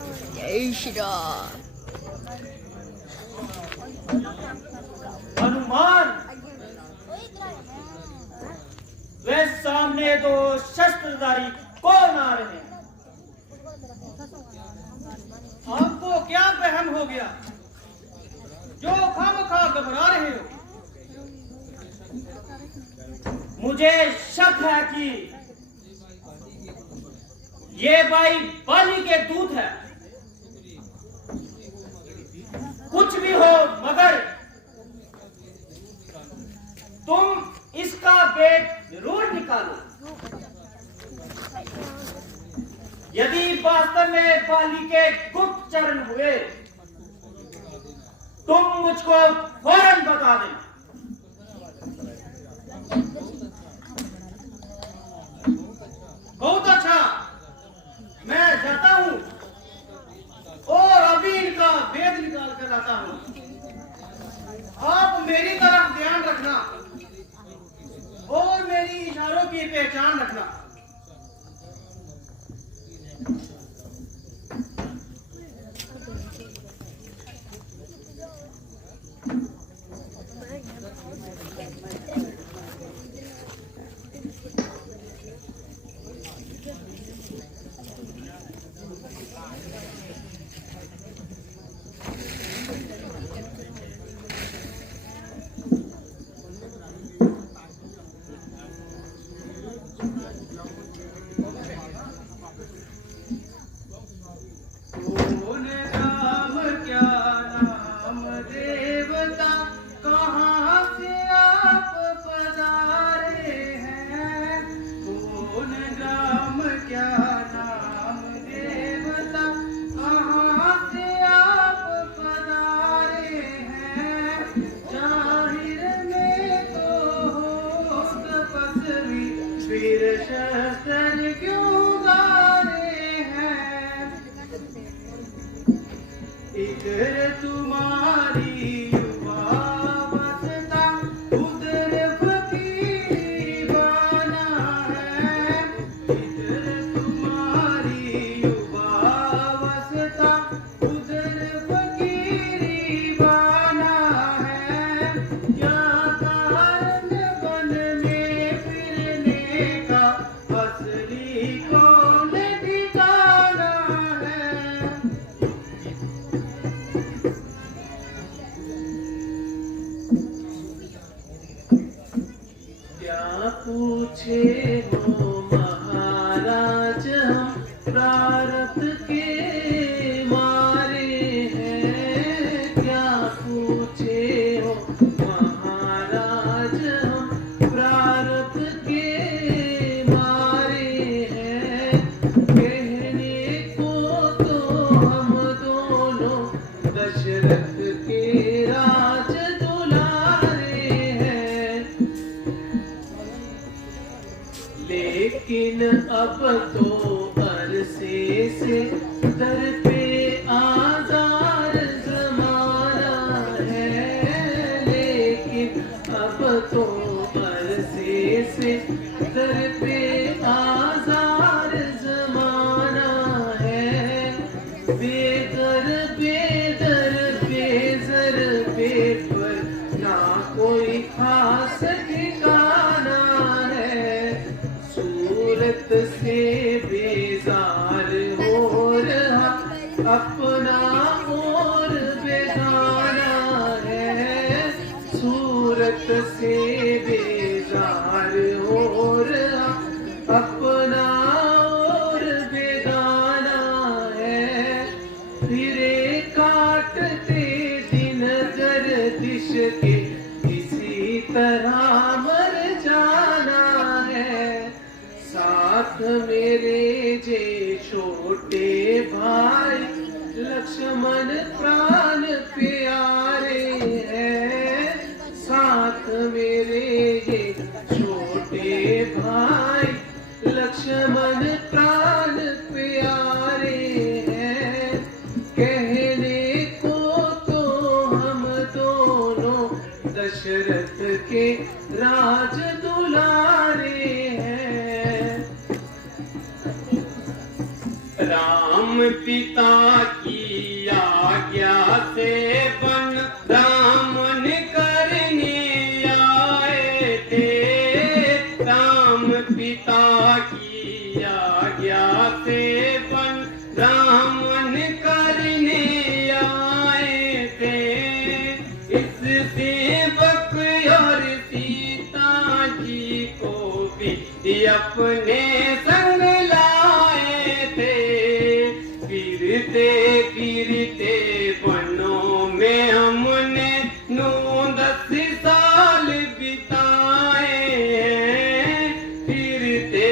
जय श्री राम। हनुमान, वे सामने दो शस्त्रधारी कौन आ रहे हैं? आपको क्या वहम हो गया जो खामखा घबरा रहे हो? मुझे शक है कि ये भाई बाली के दूत है। कुछ भी हो, मगर तुम इसका पेट जरूर निकालो। यदि वास्तव में बाली के गुप्त चरण हुए, तुम मुझको फौरन बता देना। बहुत अच्छा, मैं जाता हूं और अभी इनका भेद निकाल कर लाता हूं। आप मेरी तरफ ध्यान रखना और मेरी इशारों की पहचान रखना। लेकिन अब तो अरसे से दर पे आज़ार ज़माना है। लेकिन अब तो अरसे से दर पे आज़ार ज़माना है। बेदर बेदर बेज़र बेपर ना कोई खास ठिकाना है। सूरत से बेजार हो रहा अपना और बेगाना है। सूरत से बेजार हो रहा अपना और बेगाना है। फिरे काटते दिन गर्दिश के इसी तरह मर जाना है। साथ मेरे जे छोटे भाई लक्ष्मण प्राण प्यारे हैं। साथ मेरे ये छोटे भाई लक्ष्मण प्राण प्यारे हैं। कहने को तो हम दोनों दशरथ के राज दुलारे हैं। राम पिता की आज्ञा से वन रामन करने आए थे। राम पिता की आज्ञा से वन रामन करने आए थे। इस सेवक और सीता जी को भी अपने संग लाए थे। फिरते फिरते वनों में हमने 9-10 साल बिताए हैं। फिरते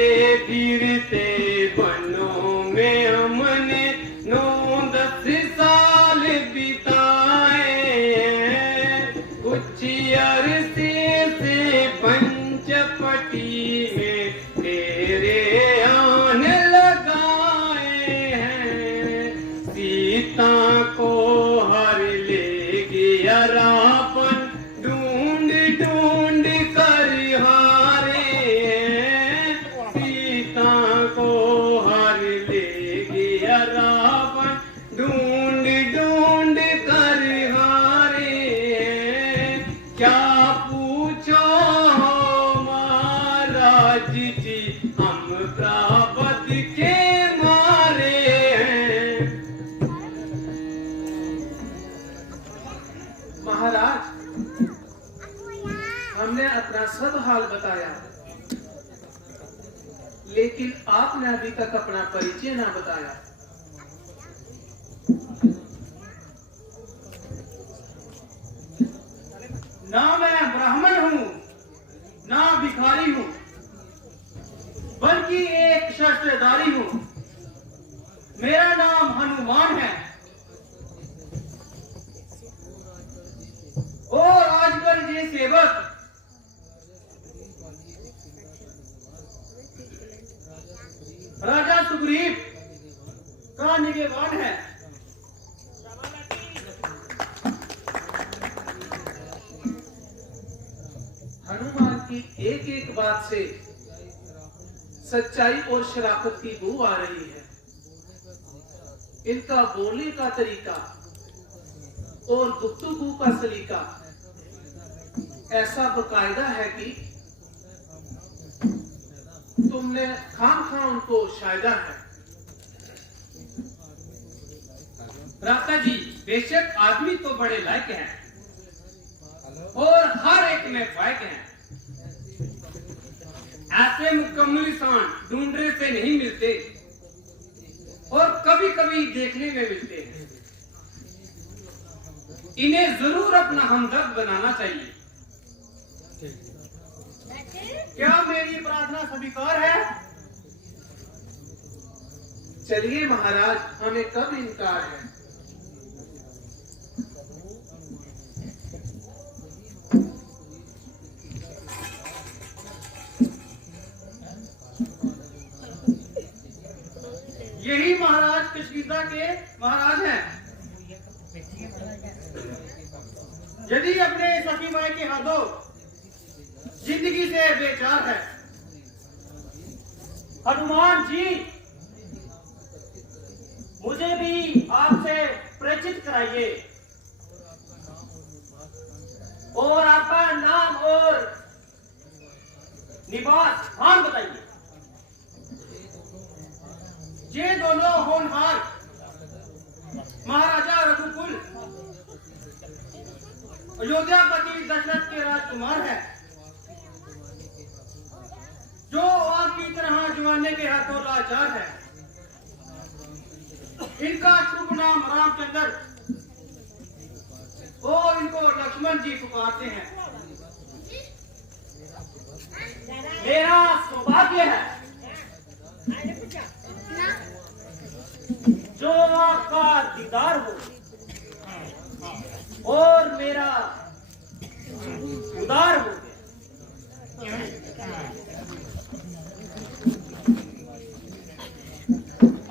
फिरते वनों में हमने 9-10 साल बिताए हैं। कुछ अरसे से पंचपटी में तेरे आने लगाए हैं। सीता को हर ले गया रावण ढूंढ ढूंढ कर हारे हैं। सीता को हर ले गया रावण ढूंढ ढूंढ कर हारे हैं। क्या पूछो महाराज जी हम प्रापत के मारे हैं। महाराज हमने अपना सब हाल बताया, लेकिन आपने अभी तक अपना परिचय ना बताया। ना मैं ब्राह्मण हूँ ना भिखारी हूँ, बल्कि एक शस्त्रधारी हूँ। मेरा नाम हनुमान है और आजकल ये सेवक राजा सुग्रीव का निगहबान है। हनुमान की एक एक बात से सच्चाई और शराफत की बू आ रही है। इनका बोलने का तरीका और गुफ्तगू का सलीका ऐसा बकायदा है कि तुमने खाम उनको शायदा है। भ्राता जी, बेशक आदमी तो बड़े लायक हैं और हर एक में फायक हैं। ऐसे मुकम्मल इंसान ढूंढने से नहीं मिलते और कभी कभी देखने में मिलते हैं। इन्हें जरूर अपना हमदर्द बनाना चाहिए। क्या मेरी प्रार्थना स्वीकार है? चलिए महाराज, हमें कब इनकार है। यही महाराज कशीदा के महाराज हैं। यदि अपने सखी माई के हाथों जिंदगी से बेचार है, हनुमान जी मुझे भी आपसे परिचित कराइए और आपका नाम और निवास स्थान बताइए। ये दोनों होनहार महाराजा रघुकुल अयोध्यापति दशरथ के राजकुमार हैं, जो आपकी तरह जवाने के हाथों लाचार है। इनका शुभ नाम रामचंद्र और इनको लक्ष्मण जी पुकारते हैं। मेरा सौभाग्य है जो आपका दीदार हो और मेरा उदार हो गया।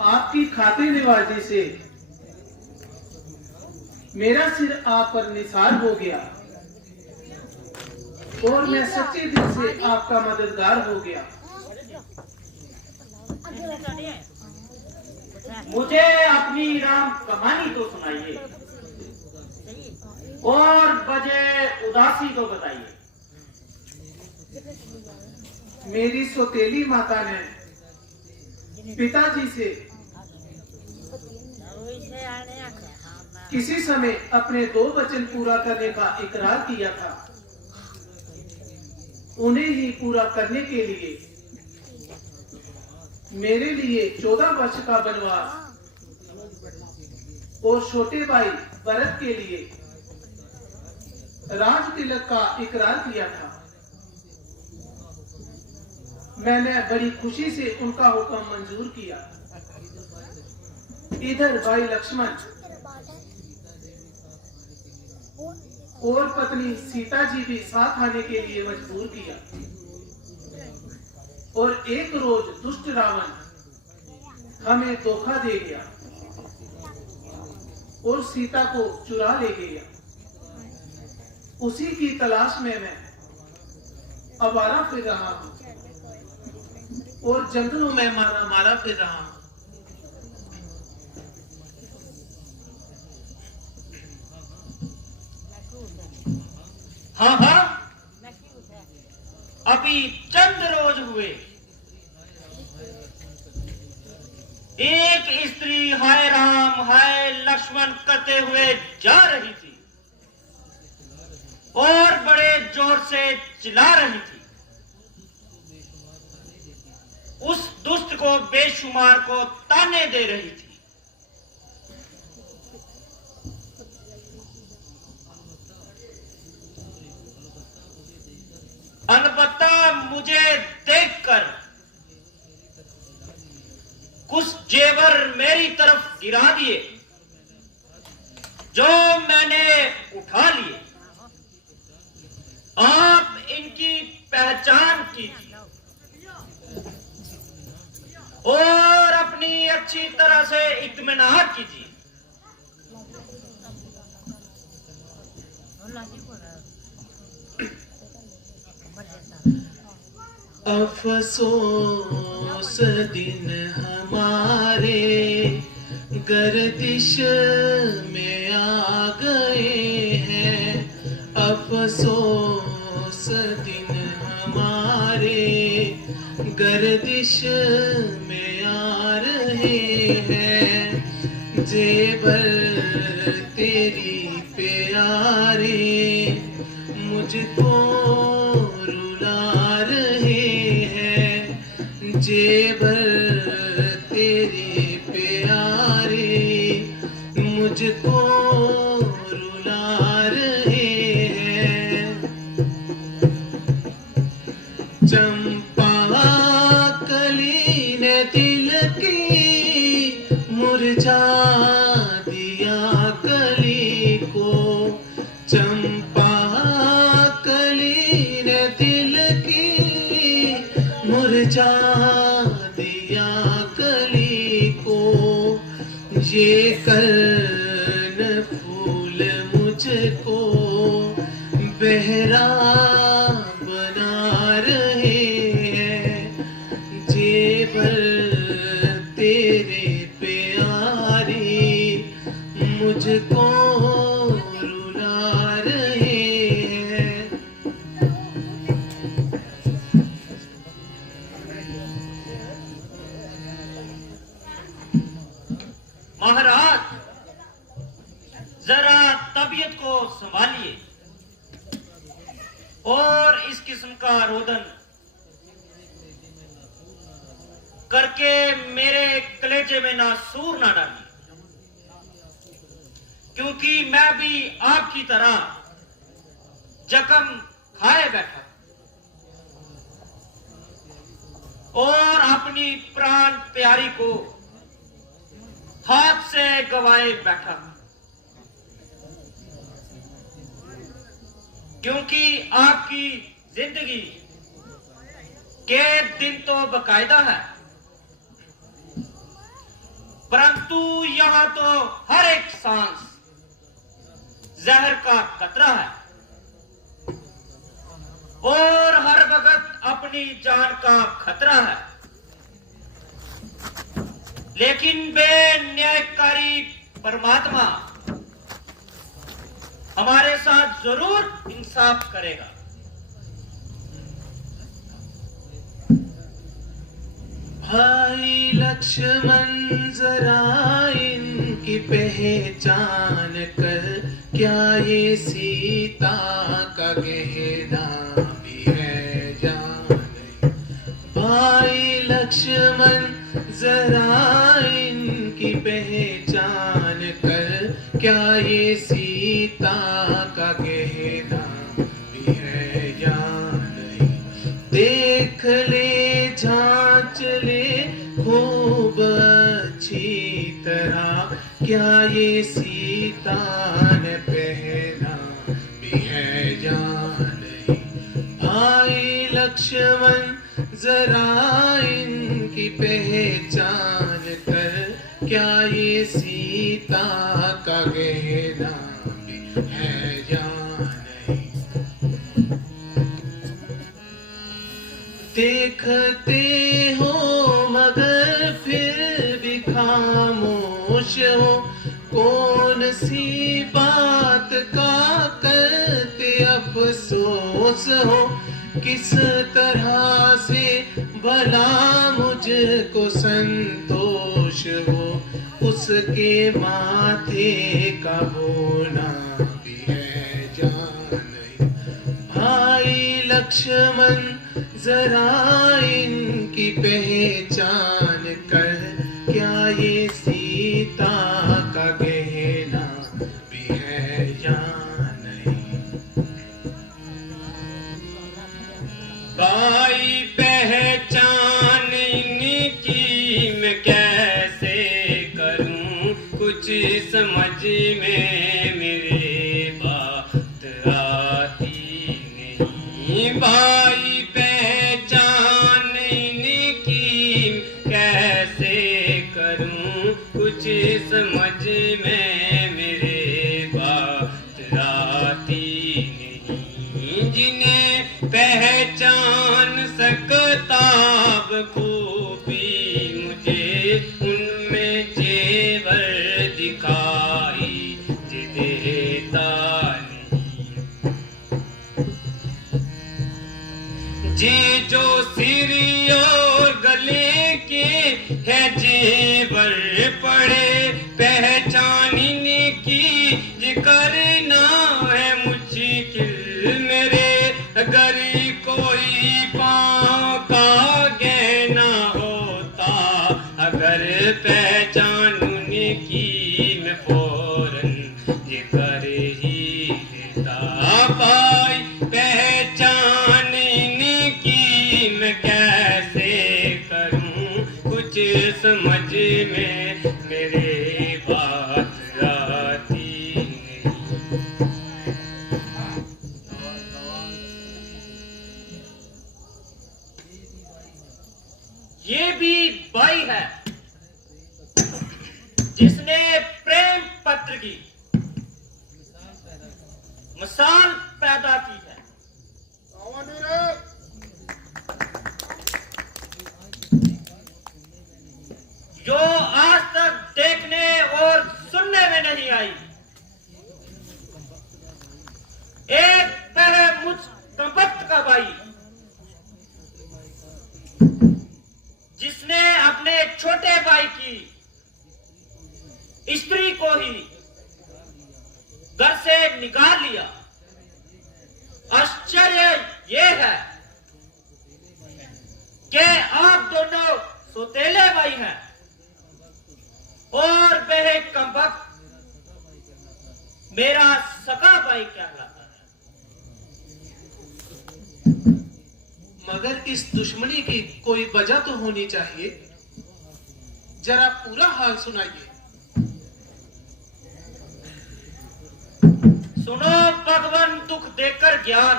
आपकी खातिर निवाजी से मेरा सिर आप पर निसार हो गया और मैं सच्चे दिल से आपका मददगार हो गया। मुझे अपनी राम कहानी तो सुनाइए और वजह उदासी को बताइए। मेरी सौतेली माता ने पिताजी से किसी समय अपने 2 वचन पूरा करने का इकरार किया था। उन्हें ही पूरा करने के लिए मेरे लिए 14 वर्ष का वनवास और छोटे भाई भरत के लिए राज तिलक का इकरार किया था। मैंने बड़ी खुशी से उनका हुक्म मंजूर किया। इधर भाई लक्ष्मण और पत्नी सीता जी भी साथ आने के लिए मजबूर किया। और एक रोज दुष्ट रावण हमें धोखा दे गया और सीता को चुरा ले गया। उसी की तलाश में मैं आवारा फिर रहा हूं और जंगलों में मारा फिर रहा हूं। हाँ हाँ, अभी चंद रोज हुए एक स्त्री हाय राम हाय लक्ष्मण करते हुए जा रही थी और बड़े जोर से चिल्ला रही थी। उस दुष्ट को बेशुमार को ताने दे रही थी। अलबत्ता मुझे देखकर कुछ जेवर मेरी तरफ गिरा दिए जो मैंने उठा लिए। आप इनकी पहचान कीजिए और अपनी अच्छी तरह से इत्मीनान कीजिए। अफसोस दिन हमारे गर्दिश में आ गए हैं। अफसोस दिन हमारे गर्दिश में आ रहे हैं। जेवर तेरी प्यारे मुझको रुला रहे हैं। जेवर तेरे प्यारे मुझको रुला रहे हैं। चंपा कली ने दिल की मुरझा दिया कली को। चंपा कली ने दिल की मुरझा दिया कली को। ये कर्ण फूल मुझको बहरा बना रहे हैं। जेवर तेरे प्यारे मुझको रुला रहे हैं। महाराज, जरा तबीयत को संभालिए और इस किस्म का रोदन करके मेरे कलेजे में ना सूर ना डालिए, क्योंकि मैं भी आपकी तरह जख्म खाए बैठा और अपनी प्राण प्यारी को हाथ से गवाए बैठा, क्योंकि आपकी जिंदगी के दिन तो बकायदा है, परंतु यहां तो हर एक सांस जहर का खतरा है और हर वक्त अपनी जान का खतरा है। लेकिन वे न्यायकारी परमात्मा हमारे साथ जरूर इंसाफ करेगा। भाई लक्ष्मण जरा इनकी पहचान कर, क्या ये सीता का गहना भी है जान। भाई लक्ष्मण जरा इनकी पहचान कर, क्या ये सीता का गहना भी है जान। देख ले जांच ले खूब अच्छी तरह, क्या ये सीता ने पहना भी है जान। भाई लक्ष्मण जरा इनकी पहचान कर, क्या ये सीता का गहना भी है जान। देखते हो मगर फिर भी खामोश हो, कौन सी बात का करते अफसोस हो। किस तरह से भला मुझको संतोष हो, उसके माथे का बोना भी है जान। भाई लक्ष्मण जरा इनकी पहचान कर, क्या ये सीता का गहना भी है जान। भाई पहचान इनकी मैं कैसे करूं, कुछ समझ में मेरे बात आती नहीं। भाई पहचान इनकी कैसे करूं, कुछ समझ में मेरे बात आती नहीं। जिन्हें पहचान सकता बखूबी मुझे, उनमें जेवर दिखाई देता नहीं। जी जो सिर और गले के है जेवर पड़े, पहचान इनकी जिक्र ना है मुश्किल मेरे। अगर कोई पाँव का गहना होता, अगर पहचान उनकी मैं फौरन जिक्र ही देता। भाई पहचान इनकी मैं कैसे करूं, कुछ समझ में मेरे बात आती नहीं। ये भी बाई है जिसने प्रेम पत्र की मिसाल पैदा की है। जो आज तक देखने और सुनने में नहीं आई। एक पहले मुझ कंपत का भाई जिसने अपने छोटे भाई की स्त्री को ही घर से निकाल लिया। आश्चर्य यह है कि आप दोनों सौतेले भाई हैं और वह कंबक मेरा सगा भाई कहलाता है। मगर इस दुश्मनी की कोई वजह तो होनी चाहिए, जरा पूरा हाल सुनाइए। सुनो भगवान दुख देकर ज्ञान,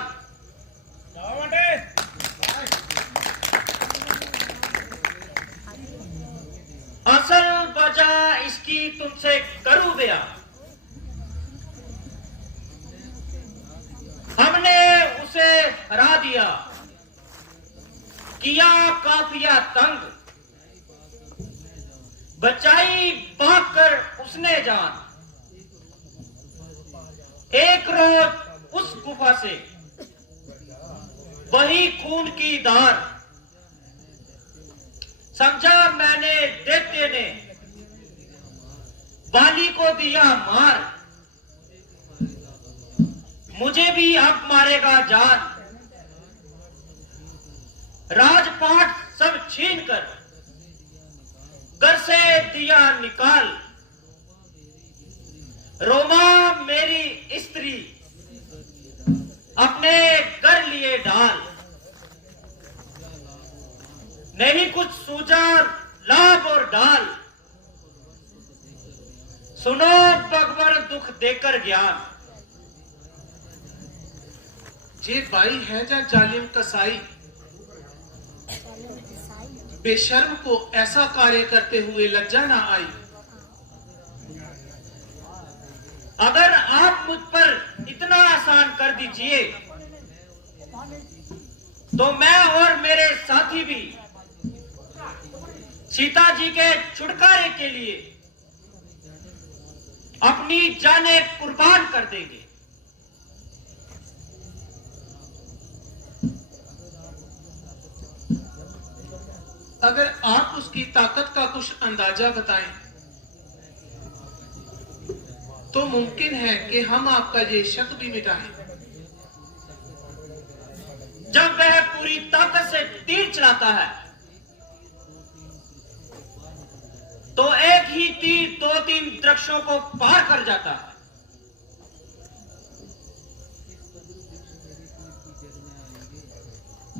असल वजह इसकी तुमसे करूं बयान। हमने उसे हरा दिया, किया काफिया तंग, बचाई भाग कर उसने जान। एक रोज उस गुफा से वही खून की धार, समझा मैंने दैत्य ने बाली को दिया मार। मुझे भी अब मारेगा जान, राजपाट सब छीन कर घर से दिया निकाल। रोमा मेरी स्त्री अपने घर लिए डाल। नहीं कुछ सूझा लाभ और डाल, सुनो भगवान दुख देकर ज्ञान। जे बाई है जा जालिम कसाई, बेशर्म को ऐसा कार्य करते हुए लज्जा ना आई। अगर आप मुझ पर इतना आसान कर दीजिए तो मैं और मेरे साथी भी सीता जी के छुटकारे के लिए अपनी जानें कुर्बान कर देंगे। अगर आप उसकी ताकत का कुछ अंदाजा बताएं तो मुमकिन है कि हम आपका ये शक भी मिटाएं। जब वह पूरी ताकत से तीर चलाता है तो एक ही तीर 2-3 वृक्षों को पार कर जाता है।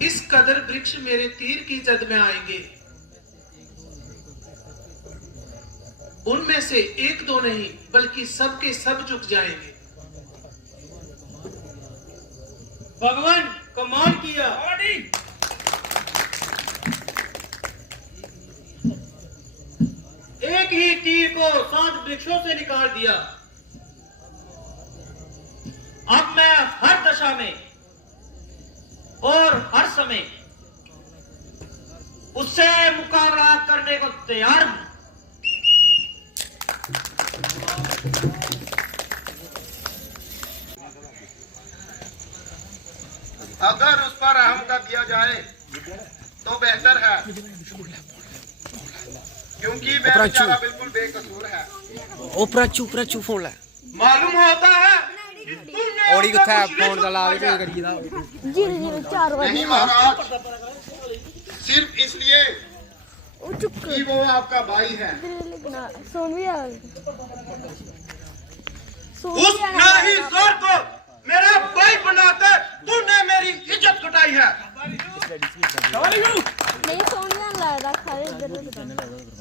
इस कदर वृक्ष मेरे तीर की जद में आएंगे, उनमें से एक दो नहीं बल्कि सब के सब झुक जाएंगे। भगवान कमाल किया। एक ही तीर को 7 वृक्षों से निकाल दिया। अब मैं हर दशा में और हर समय उससे मुकाबला करने को तैयार हूं। अगर उस पर रहम कर दिया जाए तो बेहतर है, क्योंकि वह बेचारा बिल्कुल बेकसूर है। ऊपरा चू फोन ला मालूम होता है औड़ी किथे फोन दा ला के करिए दा 004 बजे नहीं महाराज, सिर्फ इसलिए वो चुप कि वो आपका भाई है। सोन भी आ उस नाही जोर को मेरा भाई बनाकर तूने मेरी इज्जत लुटाई है। नहीं सोन भी ला रहा खाए इधर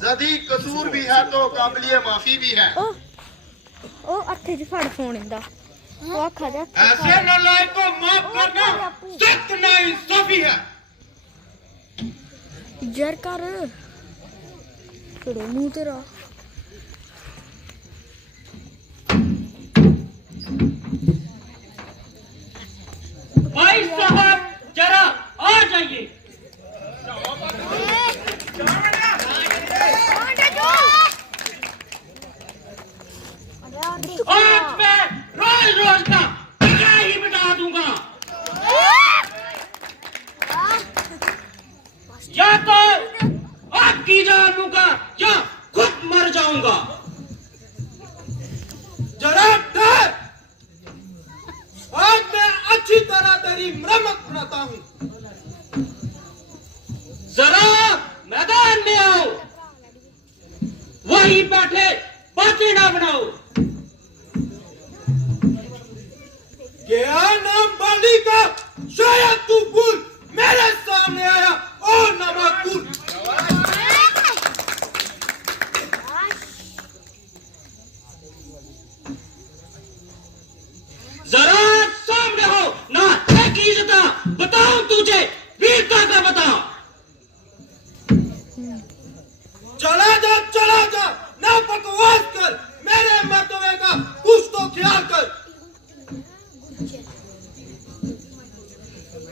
यदि कसूर भी है तो काबिलिए माफी भी है। ओ हथे च फड़ फोन इंदा वो आखा जा ऐसे नालायक को माफ करना सख्त नाइंसाफी है। जर कर छोड़ो मुंह तेरा। भाई साहब जरा आ जाइए। आज मैं रोज का क्या ही मिटा दूंगा। या तो आपकी जान लूंगा या खुद मर जाऊंगा। जरा डर, आज मैं अच्छी तरह तेरी मरम्मत बनाता हूँ। जरा मैदान में आओ, वहीं बैठे बातें ना बनाओ। क्या नाम बाली का शायद तू भूल मेरे सामने आया और न मकबूल। जरा सामने हो ना, एक इज्जत बताओ तुझे वीरता का बताओ। चला जा ना बकवास कर, मेरे मर्तबे का कुछ तो ख्याल कर।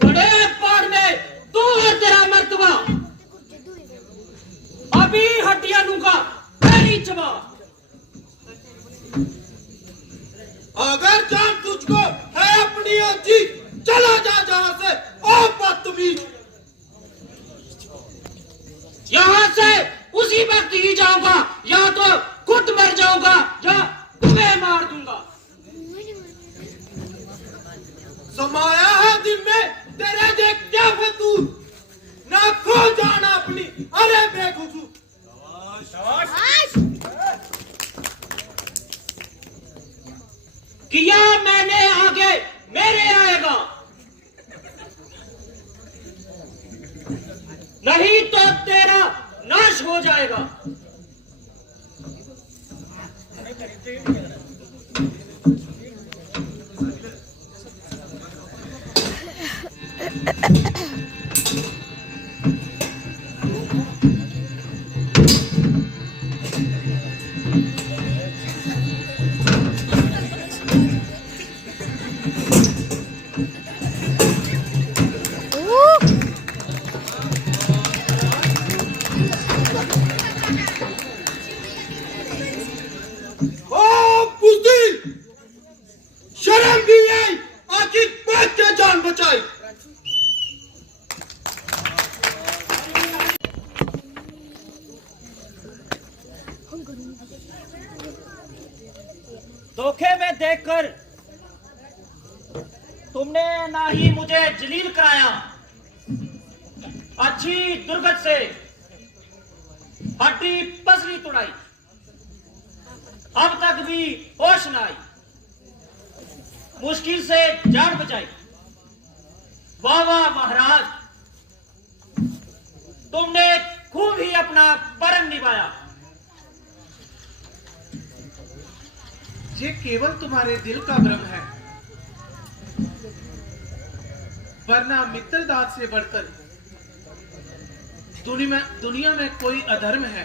बड़े पाड़ में तू और तेरा मर्तबा दूंगा। अगर जान तुझको है अपनी अच्छी, चला जा जहां से, ओ बदतमीज। यहां से उसी वक्त ही जाऊंगा, या तो खुद मर जाऊंगा या तुम्हें मार दूंगा। समाया है दिन में तेरे जे क्या फतूर, ना खो जाना अपनी, अरे बेखुशू। किया मैंने आगे मेरे आएगा, नहीं तो तेरा नाश हो जाएगा। ओ बुज़दिल, शर्म भी आई, आखिर बात के जान बचाई। धोखे में देखकर तुमने ना ही मुझे जलील कराया, अच्छी दुर्गत से हड्डी पसली तोड़ाई, अब तक भी होश न आई, मुश्किल से जान बचाई। वाह वाह महाराज, तुमने खूब ही अपना परम निभाया। ये केवल तुम्हारे दिल का भ्रम है, वरना मित्रदात से बढ़कर दुनिया में कोई अधर्म है।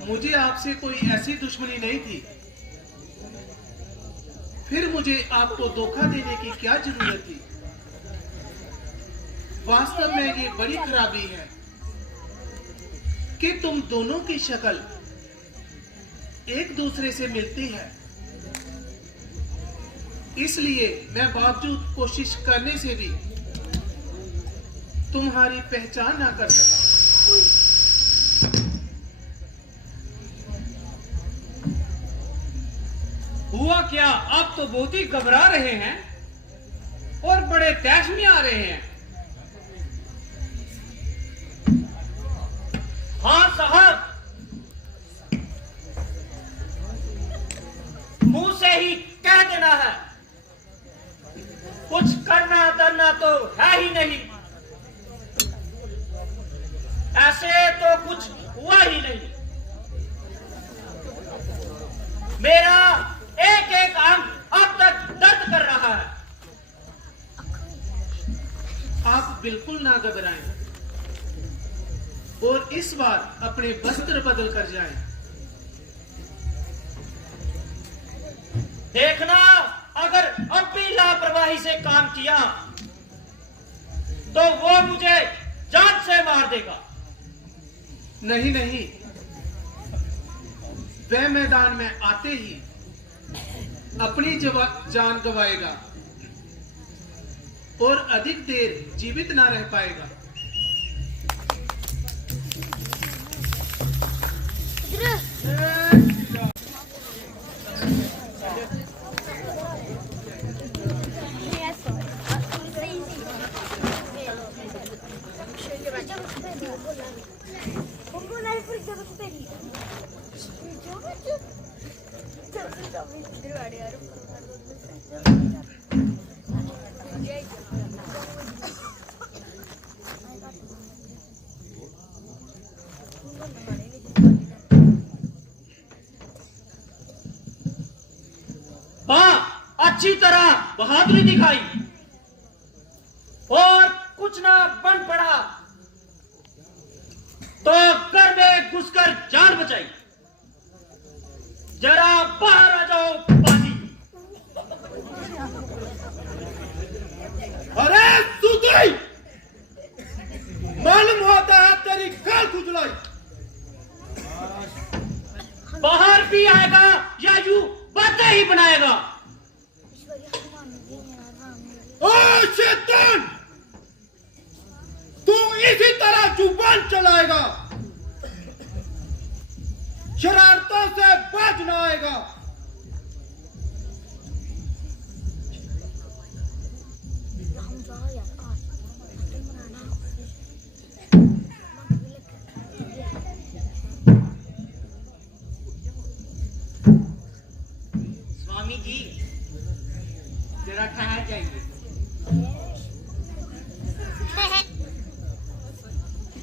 मुझे आपसे कोई ऐसी दुश्मनी नहीं थी, फिर मुझे आपको धोखा देने की क्या जरूरत थी। वास्तव में ये बड़ी खराबी है कि तुम दोनों की शक्ल एक दूसरे से मिलती है, इसलिए मैं बावजूद कोशिश करने से भी तुम्हारी पहचान ना कर सका। हुआ क्या? आप तो बहुत ही घबरा रहे हैं और बड़े तैश में आ रहे हैं। हाँ साहब, मुंह से ही कह देना है, कुछ करना धरना तो है ही नहीं, ऐसे तो कुछ हुआ ही नहीं। मेरा एक एक अंग अब तक दर्द कर रहा है। आप बिल्कुल ना घबराएं और इस बार अपने वस्त्र बदल कर जाएं। देखना, अगर अब भी लापरवाही से काम किया तो वो मुझे जान से मार देगा। नहीं नहीं, वह मैदान में आते ही अपनी जान गवाएगा और अधिक देर जीवित ना रह पाएगा। अच्छी तरह बहादुरी दिखाई और कुछ ना बन पड़ा तो घर में घुसकर जान बचाई। जरा बाहर आ जाओ बाजी। अरे सुधरी, बुलाई। बाहर भी आएगा या यूं बातें ही बनाएगा। ओ शैतान, तू इसी तरह जुबान चलाएगा, शरारतों से बाज ना आएगा। स्वामी जी जरा ठहर जाइए।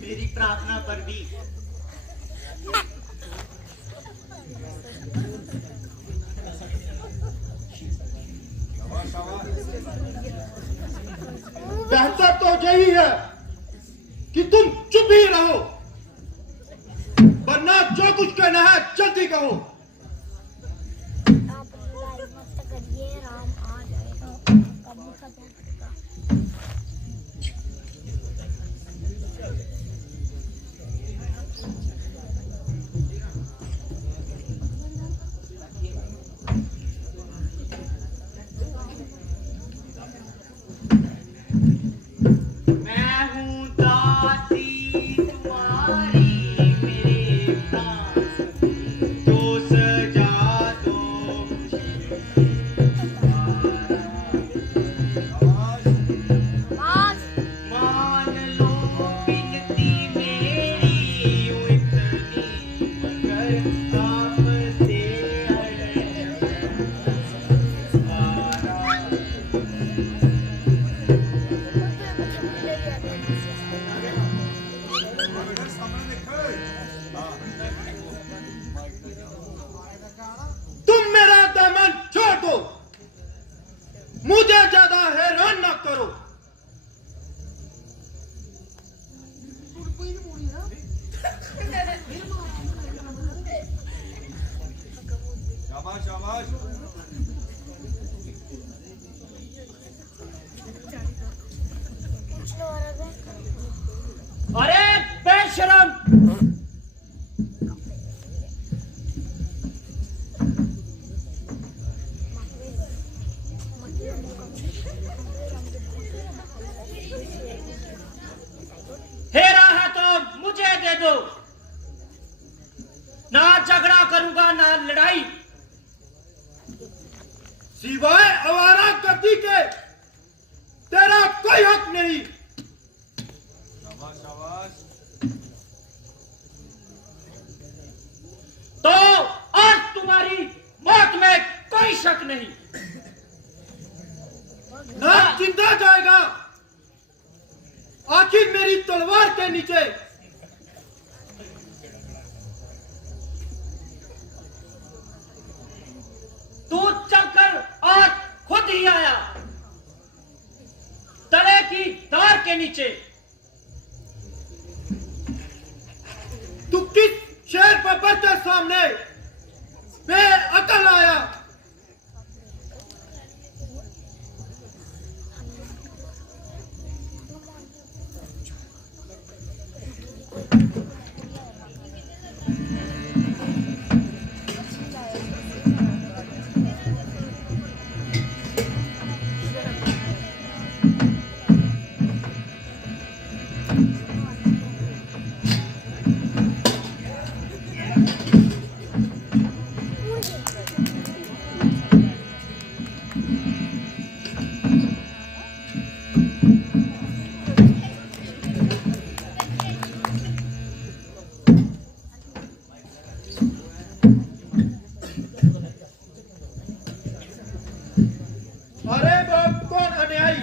मेरी प्रार्थना पर भी बेहतर तो यही है कि तुम चुप ही रहो, वरना जो कुछ कहना है जल्दी कहो। आप लाइव मत करिए, राम आ जाएगा, कभी खत्म होगा। मैं हूँ दासी तुम्हारी मेरे प्राण, तो सजा दो मान लो बिनती मेरी यूं इतनी, मगर आपसे तुम मेरा दामन छोड़ दो, मुझे ज्यादा हैरान ना करो। शाबाश शाबाश। अरे बेशरम, हेरा है तो मुझे दे दो, ना झगड़ा करूंगा ना लड़ाई। सिवाय आवारा गति के तेरा कोई हक नहीं। तो आज तुम्हारी मौत में कोई शक नहीं। ना जिंदा जाएगा, आखिर मेरी तलवार के नीचे। तू चलकर आज खुद ही आया, तले की तार के नीचे। तू किस शेर बब्बर के सामने बेअकल आया। अरे बाप, कौन अन्यायी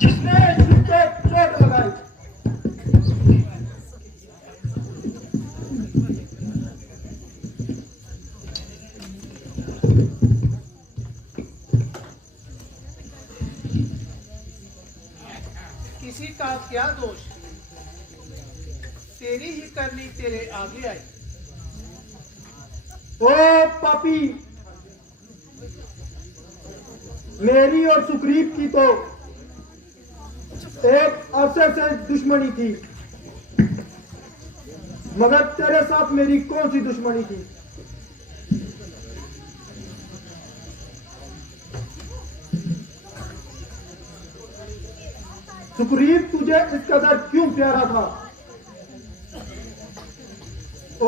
जिसने झूठे चोट लगाई। किसी का क्या दोष, तेरी ही करनी तेरे आगे आई। ओ पापी, मेरी और सुग्रीव की तो एक अरसे से दुश्मनी थी। मगर तेरे साथ मेरी कौन सी दुश्मनी थी? सुग्रीव तुझे इस कदर क्यों प्यारा था?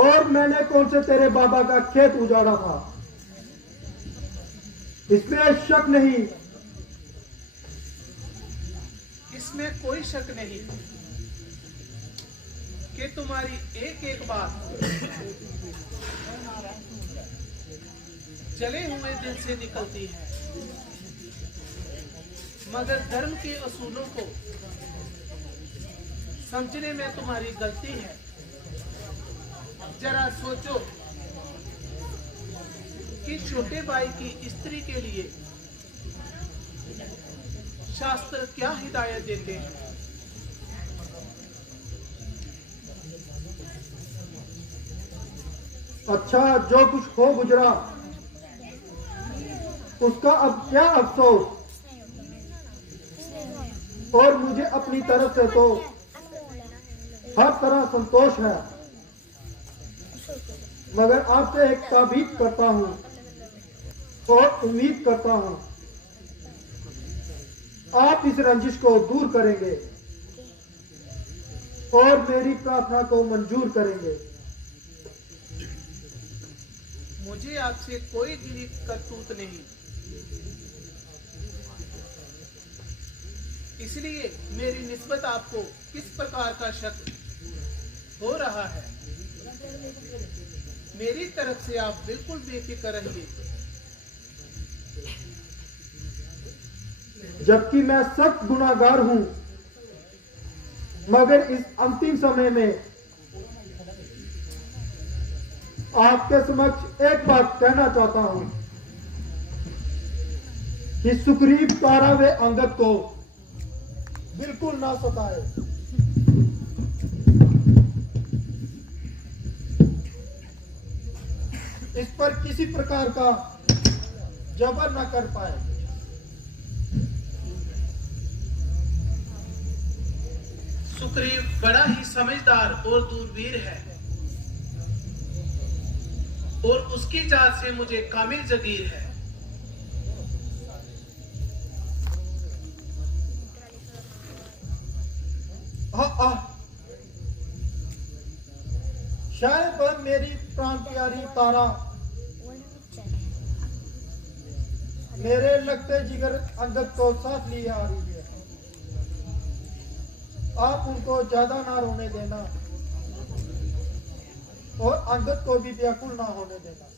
और मैंने कौन से तेरे बाबा का खेत उजाड़ा था? इसमें शक नहीं। इसमें कोई शक नहीं कि तुम्हारी एक एक बात जले हुए दिल से निकलती है, मगर धर्म के असूलों को समझने में तुम्हारी गलती है। जरा सोचो कि छोटे भाई की स्त्री के लिए शास्त्र क्या हिदायत देते हैं। अच्छा, जो कुछ हो गुजरा उसका अब क्या अफसोस? और मुझे अपनी तरफ से तो हर तरह संतोष है, मगर आपसे एक ताबीद करता हूं और उम्मीद करता हूं आप इस रंजिश को दूर करेंगे और मेरी प्रार्थना को मंजूर करेंगे। मुझे आपसे कोई गिरी करतूत नहीं, इसलिए मेरी निस्बत आपको किस प्रकार का शक हो रहा है, मेरी तरफ से आप बिल्कुल बेफिक्र रहिए। जबकि मैं सख्त गुनाहगार हूं, मगर इस अंतिम समय में आपके समक्ष एक बात कहना चाहता हूं कि सुग्रीव तारा व अंगद को बिल्कुल ना सताए। इस पर किसी प्रकार का जबर न कर पाए। सुग्रीव बड़ा ही समझदार और दूरबीर है और उसकी जात से मुझे कामिल जगीर है। शायद पर मेरी प्राण प्यारी तारा मेरे लगते जिगर अंगद को साथ लिए आ रही है। आप उनको ज्यादा ना रोने देना और अंगद को भी व्याकुल ना होने देना।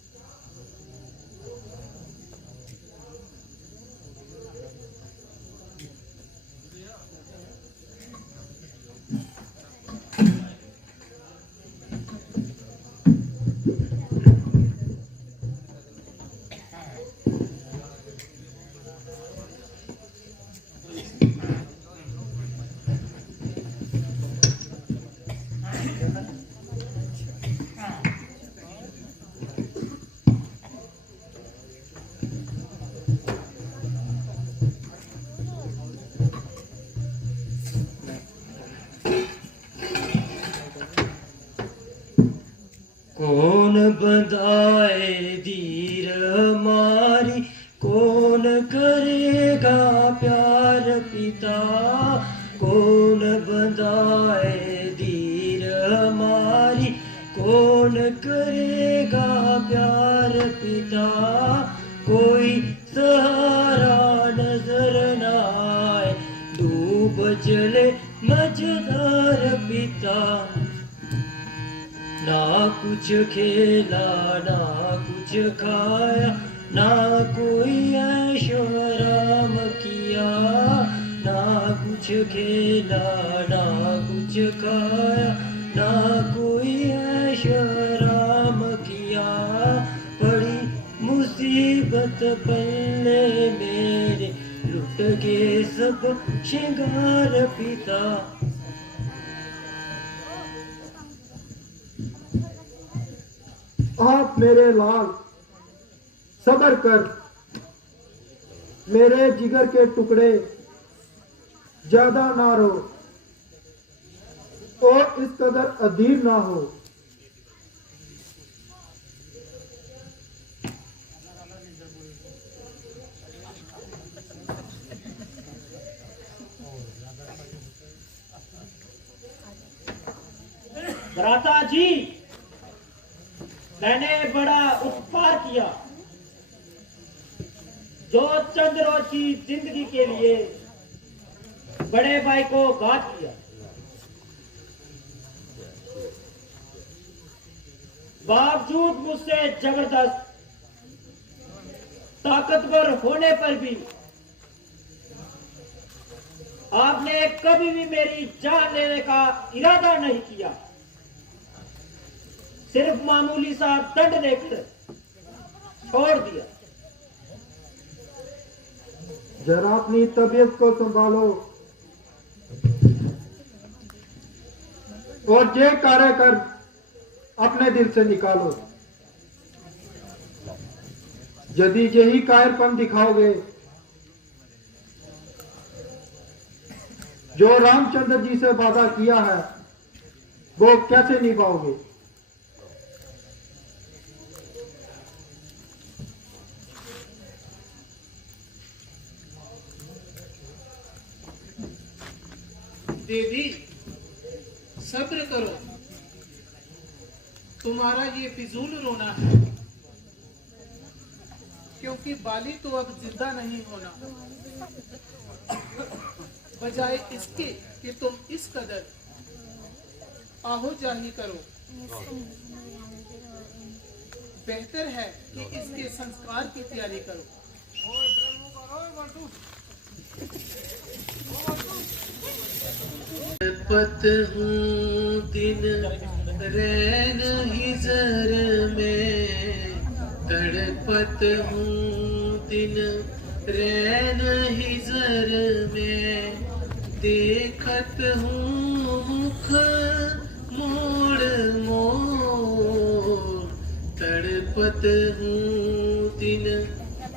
कौन बंधाए धीर हमारी, कौन करेगा प्यार पिता, कौन बंधाए धीर हमारी, कौन करेगा प्यार पिता। कोई सहारा नजर न आए, डूब चले मझधार पिता। ना कुछ खेला ना कुछ खाया, ना कोई ऐशो आराम किया। ना कुछ खेला ना कुछ खाया, ना कोई ऐशो आराम किया। बड़ी मुसीबत पल्ले मेरे, लुट गए सब श्रृंगार पिता। आप मेरे लाल सब्र कर, मेरे जिगर के टुकड़े ज्यादा ना रो और इस कदर अधीर ना हो भ्राता जी, मैंने बड़ा उपकार किया जो चंद रोज की जिंदगी के लिए बड़े भाई को घात किया। बावजूद मुझसे जबरदस्त ताकतवर होने पर भी आपने कभी भी मेरी जान लेने का इरादा नहीं किया, सिर्फ मामूली सा दंड देकर छोड़ दिया। जरा अपनी तबीयत को संभालो और ये कार्य कर अपने दिल से निकालो। यदि यही कायरपन दिखाओगे जो रामचंद्र जी से वादा किया है वो कैसे निभाओगे? देवी सब्र करो, तुम्हारा ये फिजूल रोना है, क्योंकि बाली तो अब जिंदा नहीं होना। बजाय इसके कि तुम इस कदर आहोजाही करो, बेहतर है कि इसके संस्कार की तैयारी करो। पत हूँ दिन रैन हिजर में, तड़पत हूँ दिन रैन हिजर में, देखत हूँ मुख मोड़ मोड़, तड़पत हूँ दिन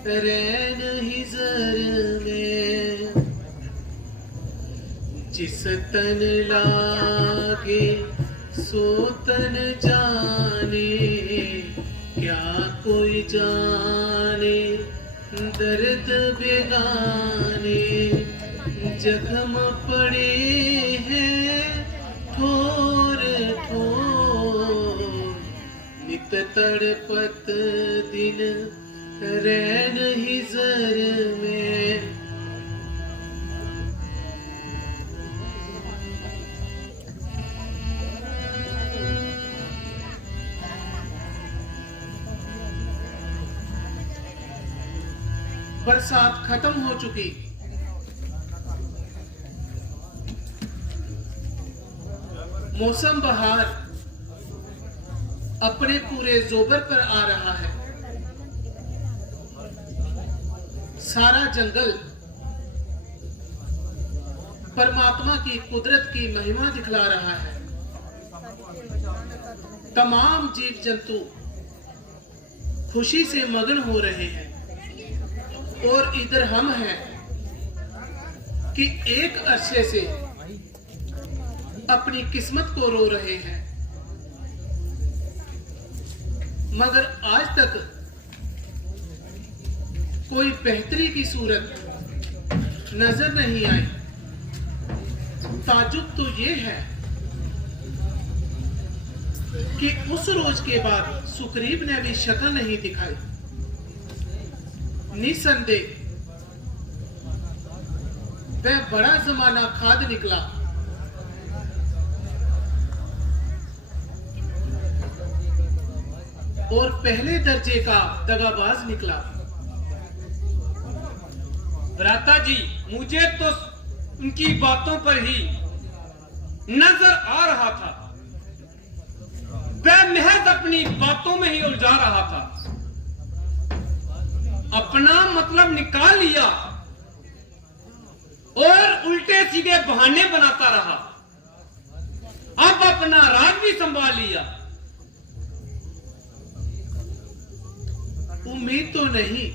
रैन हिजर में। जिस तन लागे सो तन जाने, क्या कोई जाने दर्द बेगाने, जख्म पड़े हैं ठोर ठोर, नित तड़पत दिन रैन हिजर में। बरसात खत्म हो चुकी, मौसम बहार अपने पूरे जोबर पर आ रहा है। सारा जंगल परमात्मा की कुदरत की महिमा दिखला रहा है। तमाम जीव जंतु खुशी से मगन हो रहे हैं और इधर हम हैं कि एक अरसे से अपनी किस्मत को रो रहे हैं, मगर आज तक कोई बेहतरी की सूरत नजर नहीं आई। ताजुब तो ये है कि उस रोज के बाद सुग्रीव ने भी शक्ल नहीं दिखाई। निसंदेह वह बड़ा जमाना खाद निकला। और पहले दर्जे का दगाबाज निकला। भ्राता जी, मुझे तो उनकी बातों पर ही नजर आ रहा था, वह महज अपनी बातों में ही उलझा रहा था, अपना मतलब निकाल लिया और उल्टे सीधे बहाने बनाता रहा। अब अपना राज भी संभाल लिया। उम्मीद तो नहीं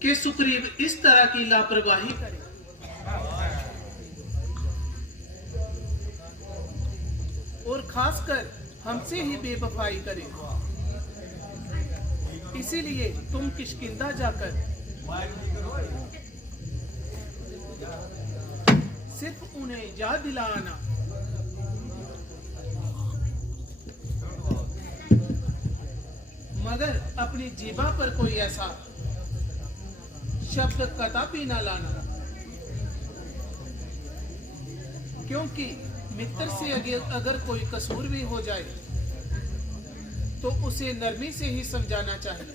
कि सुग्रीव इस तरह की लापरवाही करे। और खासकर हमसे ही बेवफाई करे। इसीलिए तुम किष्किंधा जाकर सिर्फ उन्हें याद दिलाना मगर अपनी जीभा पर कोई ऐसा शब्द कदापि ना लाना, क्योंकि मित्र से अगर कोई कसूर भी हो जाए तो उसे नरमी से ही समझाना चाहिए।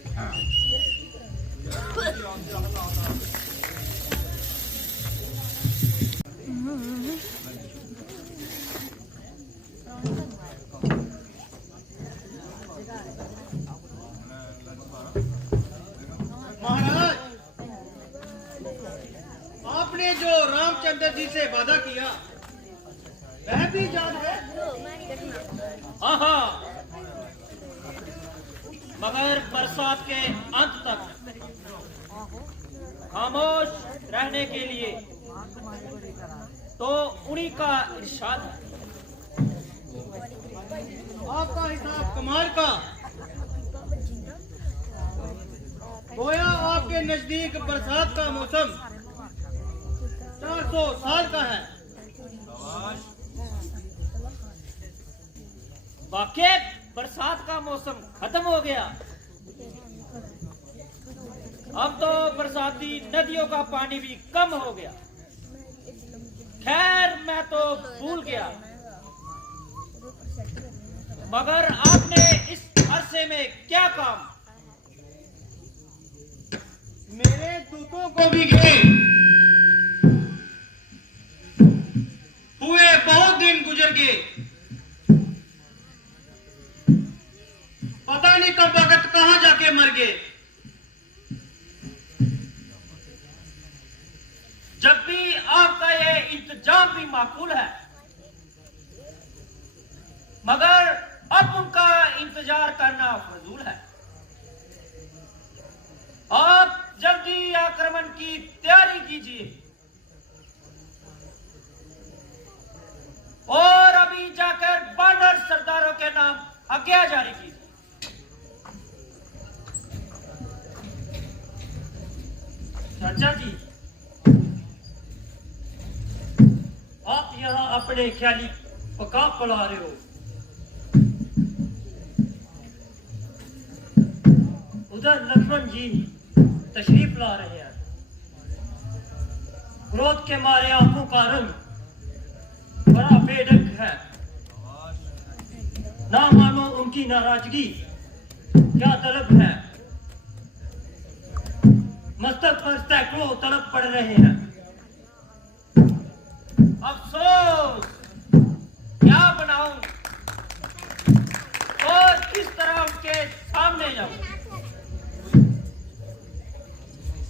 महाराज, आपने जो रामचंद्र जी से वादा किया वह भी याद है? हाँ हाँ, मगर बरसात के अंत तक खामोश रहने के लिए तो उन्हीं का इरशाद है। आपका हिसाब कमाल का। गोया आपके नजदीक बरसात का मौसम 400 साल का है। वाकई बरसात का मौसम खत्म हो गया। अब तो बरसाती नदियों का पानी भी कम हो गया। खैर, मैं तो भूल गया, मगर आपने इस अरसे में क्या काम? मेरे दूतों को भी गए हुए बहुत दिन गुजर गए। पता नहीं कब वक्त कहां जाके मर गए। जब भी आपका ये इंतजाम भी माकूल है, मगर अब उनका इंतजार करना फजूल है। आप जल्दी आक्रमण की तैयारी कीजिए और अभी जाकर बानर सरदारों के नाम आज्ञा जारी कीजिए। चाचा जी, आप यहाँ अपने ख्याली पका पला रहे हो। उधर लक्ष्मण जी तशरीफ ला रहे हैं। क्रोध के मारे आंखों का रंग बड़ा बेढंग है। ना मानो उनकी नाराजगी क्या तलब है। मस्तक पर सैकड़ों तलब पड़ रहे हैं। अफसोस, क्या बनाऊं और किस तरह उनके सामने जाऊं।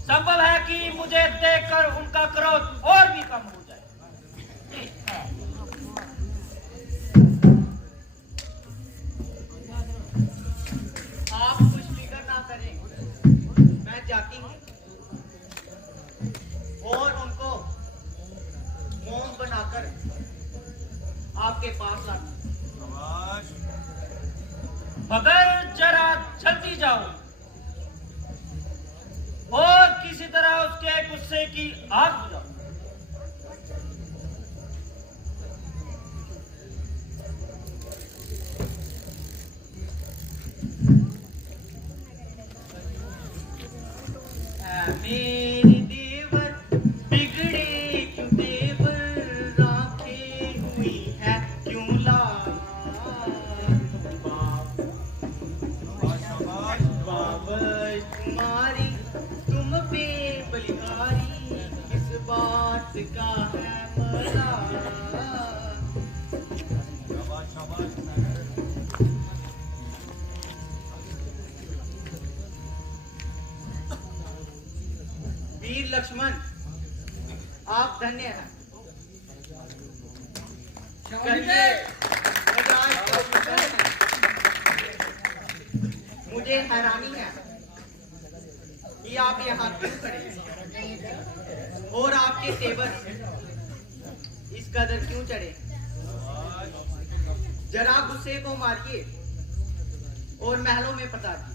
संभव है कि मुझे देखकर उनका क्रोध और भी कम हो जाए। आप कुछ फिक्र ना करें, मैं जाती हूँ और उनको मौन बनाकर आपके पास लाती हूँ। मगर जरा जल्दी जाओ और किसी तरह उसके गुस्से की आग बुझाओ। मेरी देवर बिगड़े क्यों देवर राखे हुई है क्यों लाल। बाबा तुम्हारी तुम पे बलिहारी किस बात का है मला। वीर लक्ष्मण, आप धन्य हैं। मुझे हैरानी है कि आप यहाँ क्यों खड़े और आपके तेवर इस कदर क्यों चढ़े। जरा गुस्से को मारिए और महलों में पधारिए।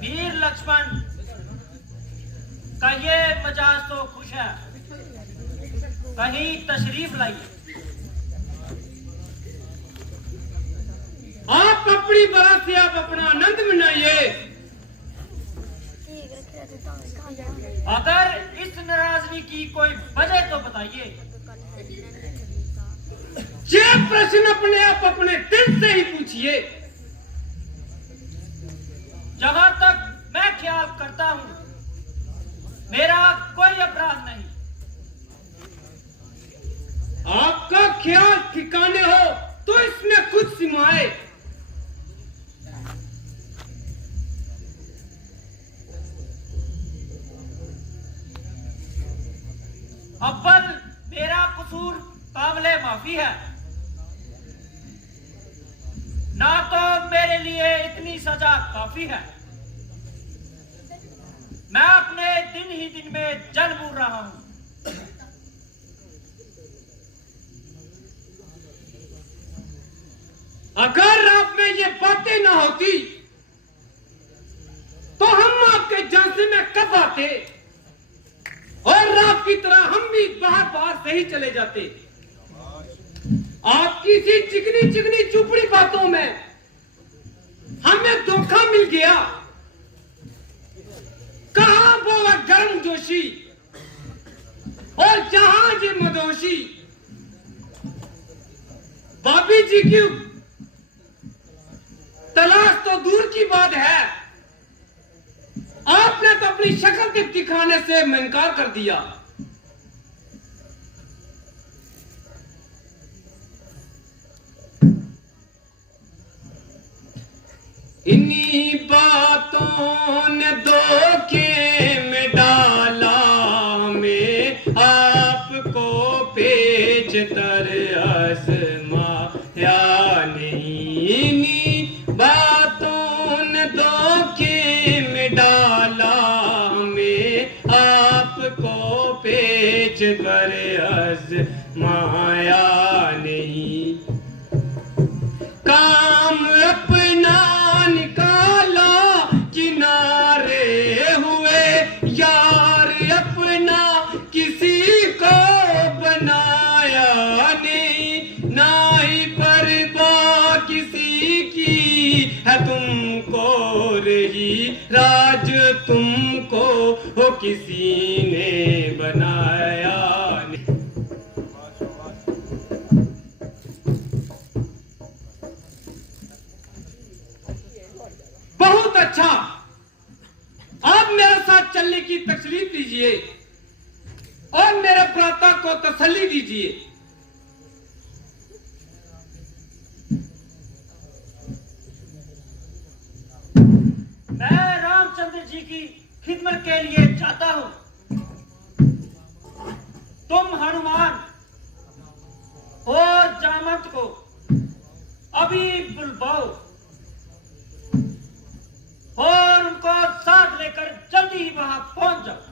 वीर लक्ष्मण का ये मजाज तो खुश है, कहीं तशरीफ लाइए। आप अपनी बात से आप अपना आनंद मनाइए। ठीक है, रख देता हूँ, कहाँ जाएंगे? अगर इस नाराजगी की कोई वजह तो बताइए। ये प्रश्न अपने आप अपने दिल से ही पूछिए। जहां तक मैं ख्याल करता हूं, मेरा कोई अपराध नहीं। आपका ख्याल ठिकाने हो तो इसमें कुछ सीमाएं। अव्वल मेरा कसूर काबिले माफी है, ना तो मेरे लिए इतनी सजा काफी है। मैं अपने दिन ही दिन में जल बूझ रहा हूं। अगर आप में ये बातें ना होती तो हम आपके झांसे में कब आते और आपकी तरह हम भी बाहर बाहर से ही चले जाते। आपकी सी चिकनी चिकनी चुपड़ी बातों में हमें धोखा मिल गया। कहां वो गर्म जोशी और जहां ये मदोशी। भाभी जी की तलाश तो दूर की बात है, आपने तो अपनी शक्ल के दिखाने से इनकार कर दिया। इन्हीं बातों ने धोखे में डाला हमें, आपको पेच तर आसमाया नहीं। इन्हीं बातों ने धोखे में डाला हमें, आपको पेच कर आसमाया नहीं। काम अपना निकाला किनारे हुए, यार अपना किसी को बनाया नहीं। ना ही परवाह किसी की है तुमको रही, राज तुमको हो किसी ने बनाया नहीं। बहुत अच्छा, आप मेरे साथ चलने की तकलीफ दीजिए और मेरे भ्राता को तसल्ली दीजिए। मैं रामचंद्र जी की खिदमत के लिए जाता हूं। तुम हनुमान और जामवंत को अभी बुलवाओ और उनको साथ लेकर जल्दी ही वहां पहुंच जाओ।